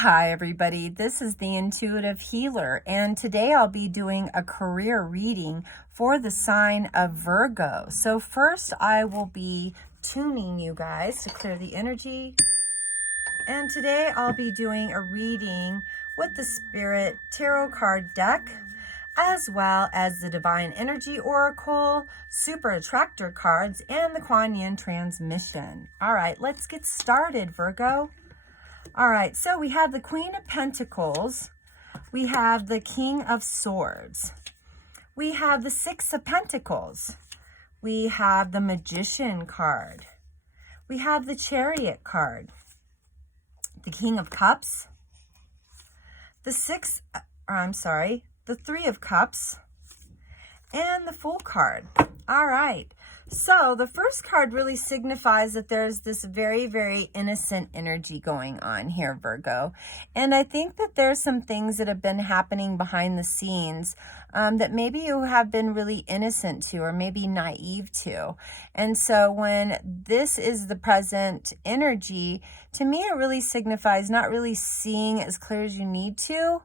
Hi, everybody. This is the Intuitive Healer, and today I'll be doing a career reading for the sign of Virgo. So first, I will be tuning you guys to clear the energy, and today I'll be doing a reading with the Spirit Tarot card deck, as well as the Divine Energy Oracle, Super Attractor cards, and the Kuan Yin Transmission. All right, let's get started, Virgo. All right, so we have the Queen of Pentacles, we have the King of Swords, we have the Six of Pentacles, we have the Magician card, we have the Chariot card, the King of Cups, the Three of Cups, and the Fool card. All right. So the first card really signifies that there's this very, very innocent energy going on here, Virgo. And I think that there's some things that have been happening behind the scenes that maybe you have been really innocent to, or maybe naive to. And so when this is the present energy, to me, it really signifies not really seeing as clear as you need to.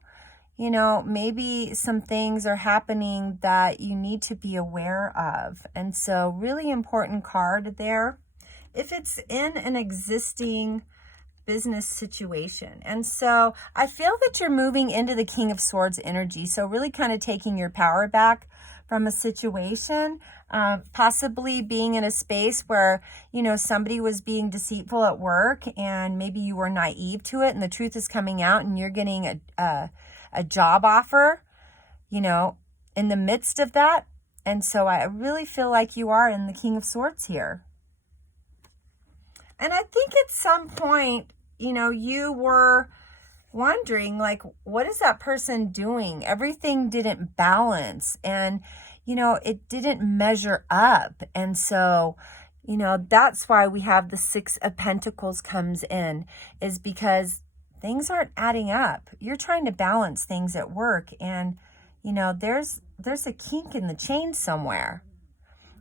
You know, maybe some things are happening that you need to be aware of. And so really important card there if it's in an existing business situation. And so I feel that you're moving into the King of Swords energy. So really kind of taking your power back from a situation, possibly being in a space where, you know, somebody was being deceitful at work and maybe you were naive to it and the truth is coming out and you're getting a job offer, you know, in the midst of that. And so I really feel like you are in the King of Swords here. And I think at some point, you know, you were wondering, like, what is that person doing? Everything didn't balance and, you know, it didn't measure up. And so, you know, that's why we have the Six of Pentacles comes in, is because things aren't adding up. You're trying to balance things at work and, you know, there's a kink in the chain somewhere.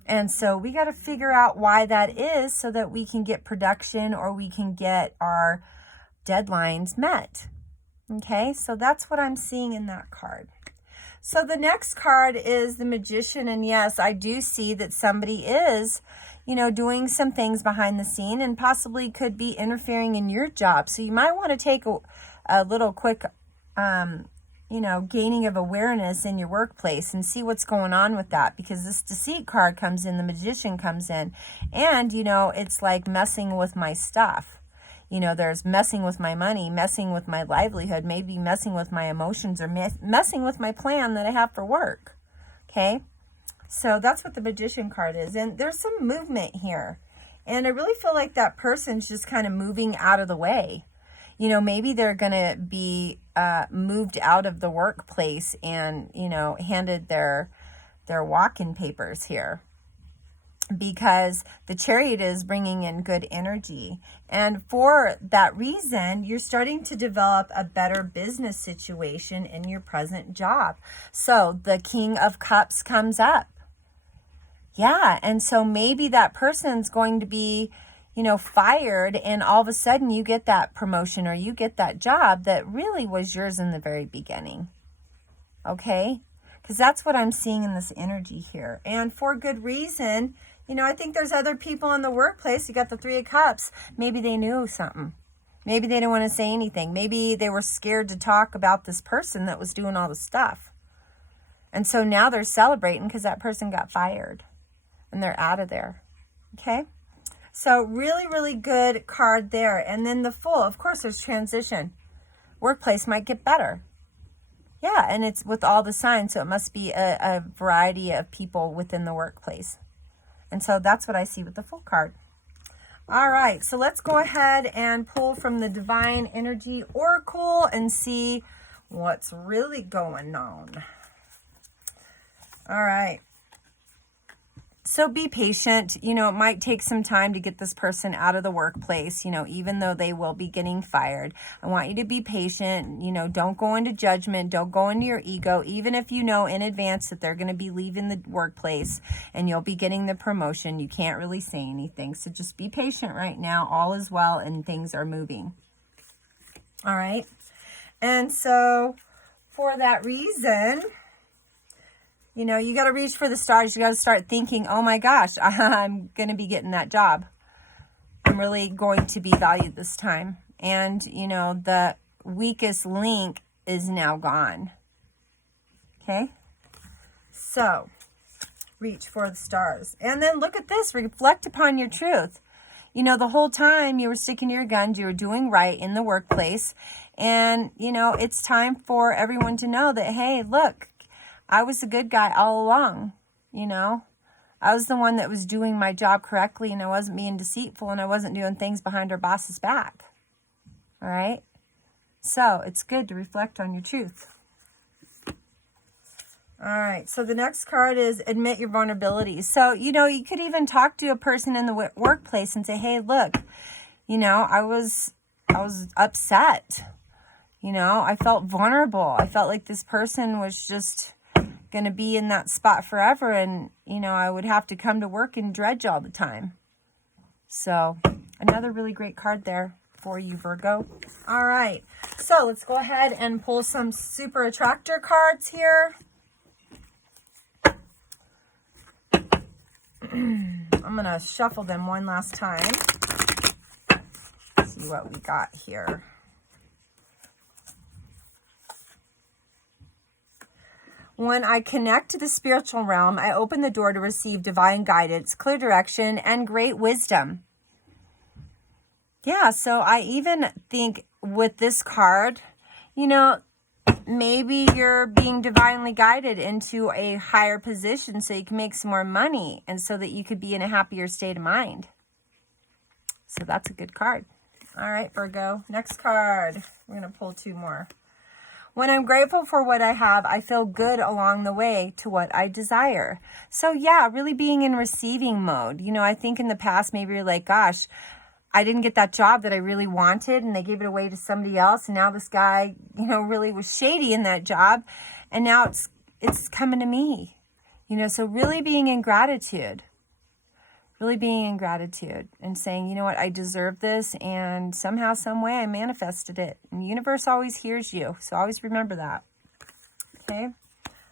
And so we got to figure out why that is so that we can get production or we can get our deadlines met. Okay, so that's what I'm seeing in that card. So the next card is the Magician. And yes, I do see that somebody is, you know, doing some things behind the scene and possibly could be interfering in your job. So you might want to take a little quick, you know, gaining of awareness in your workplace and see what's going on with that, because this Deceit card comes in, the Magician comes in, and, you know, it's like messing with my stuff. You know, there's messing with my money, messing with my livelihood, maybe messing with my emotions, or messing with my plan that I have for work. Okay. So that's what the Magician card is. And there's some movement here. And I really feel like that person's just kind of moving out of the way. You know, maybe they're going to be moved out of the workplace and, you know, handed their walk-in papers here, because the Chariot is bringing in good energy. And for that reason, you're starting to develop a better business situation in your present job. So the King of Cups comes up. Yeah, and so maybe that person's going to be, you know, fired, and all of a sudden you get that promotion or you get that job that really was yours in the very beginning. Okay? Because that's what I'm seeing in this energy here. And for good reason. You know, I think there's other people in the workplace. You got the Three of Cups. Maybe they knew something. Maybe they didn't want to say anything. Maybe they were scared to talk about this person that was doing all the stuff. And so now they're celebrating because that person got fired and they're out of there. Okay? So really, really good card there. And then the Fool. Of course, there's transition. Workplace might get better. Yeah, and it's with all the signs. So it must be a variety of people within the workplace. And so that's what I see with the Fool card. All right, so let's go ahead and pull from the Divine Energy Oracle and see what's really going on. All right. So be patient. You know, it might take some time to get this person out of the workplace, you know, even though they will be getting fired. I want you to be patient. You know, don't go into judgment. Don't go into your ego, even if you know in advance that they're going to be leaving the workplace and you'll be getting the promotion. You can't really say anything. So just be patient right now. All is well and things are moving. All right. And so for that reason, you know, you got to reach for the stars. You got to start thinking, oh my gosh, I'm going to be getting that job. I'm really going to be valued this time. And, you know, the weakest link is now gone. Okay? So, reach for the stars. And then look at this. Reflect upon your truth. You know, the whole time you were sticking to your guns, you were doing right in the workplace. And, you know, it's time for everyone to know that, hey, look, I was the good guy all along, you know. I was the one that was doing my job correctly, and I wasn't being deceitful, and I wasn't doing things behind our boss's back. All right? So it's good to reflect on your truth. All right, so the next card is admit your vulnerabilities. So, you know, you could even talk to a person in the workplace and say, hey, look, you know, I was upset. You know, I felt vulnerable. I felt like this person was just going to be in that spot forever, and, you know, I would have to come to work and dredge all the time. So, another really great card there for you, Virgo. All right, so let's go ahead and pull some super attractor cards here. I'm going to shuffle them one last time. See what we got here. When I connect to the spiritual realm, I open the door to receive divine guidance, clear direction, and great wisdom. Yeah, so I even think with this card, you know, maybe you're being divinely guided into a higher position so you can make some more money and so that you could be in a happier state of mind. So that's a good card. All right, Virgo. Next card. We're going to pull two more. When I'm grateful for what I have, I feel good along the way to what I desire. So yeah, really being in receiving mode. You know, I think in the past, maybe you're like, gosh, I didn't get that job that I really wanted and they gave it away to somebody else. And now this guy, you know, really was shady in that job. And now it's coming to me, you know, so really being in gratitude. Really being in gratitude and saying, you know what, I deserve this, and somehow, some way I manifested it. And the universe always hears you, so always remember that. Okay?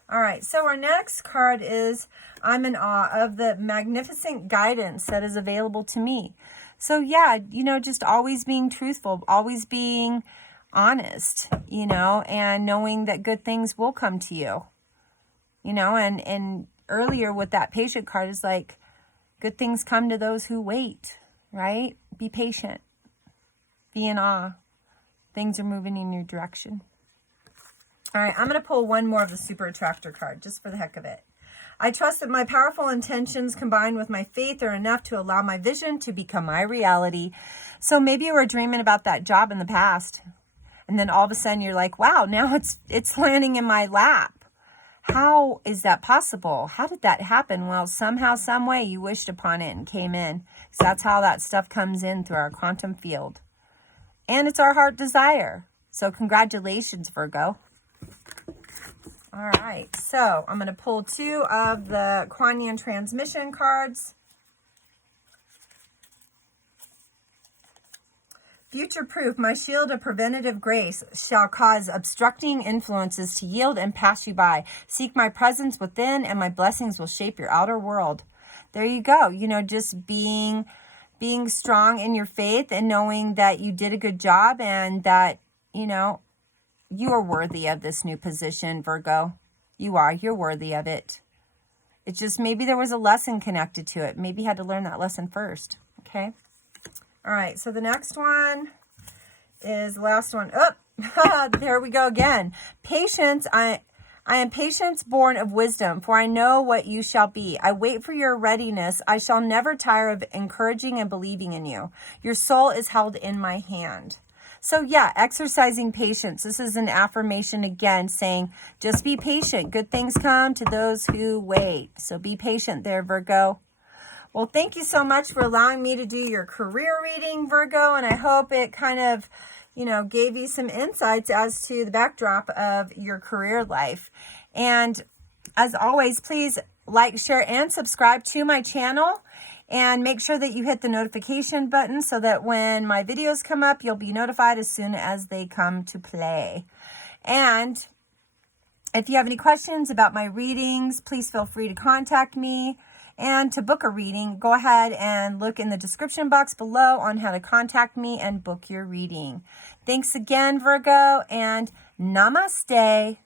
All right, so our next card is, I'm in awe of the magnificent guidance that is available to me. So yeah, you know, just always being truthful, always being honest, you know, and knowing that good things will come to you. You know, and earlier with that patient card is like, good things come to those who wait, right? Be patient. Be in awe. Things are moving in your direction. All right, I'm going to pull one more of the super attractor card just for the heck of it. I trust that my powerful intentions combined with my faith are enough to allow my vision to become my reality. So maybe you were dreaming about that job in the past, and then all of a sudden you're like, wow, now it's landing in my lap. How is that possible? How did that happen? Well, somehow, some way you wished upon it and came in. So that's how that stuff comes in through our quantum field. And it's our heart desire. So congratulations, Virgo. All right. So I'm going to pull two of the Kuan Yin transmission cards. Future proof, my shield of preventative grace shall cause obstructing influences to yield and pass you by. Seek my presence within, and my blessings will shape your outer world. There you go. You know, just being strong in your faith and knowing that you did a good job and that, you know, you are worthy of this new position, Virgo. You are. You're worthy of it. It's just maybe there was a lesson connected to it. Maybe you had to learn that lesson first. Okay? All right, so the next one is the last one. Oh, there we go again. Patience, I am patience born of wisdom, for I know what you shall be. I wait for your readiness. I shall never tire of encouraging and believing in you. Your soul is held in my hand. So yeah, exercising patience. This is an affirmation again saying, just be patient. Good things come to those who wait. So be patient there, Virgo. Well, thank you so much for allowing me to do your career reading, Virgo, and I hope it kind of, you know, gave you some insights as to the backdrop of your career life. And as always, please like, share, and subscribe to my channel. And make sure that you hit the notification button so that when my videos come up, you'll be notified as soon as they come to play. And if you have any questions about my readings, please feel free to contact me. And to book a reading, go ahead and look in the description box below on how to contact me and book your reading. Thanks again, Virgo, and namaste.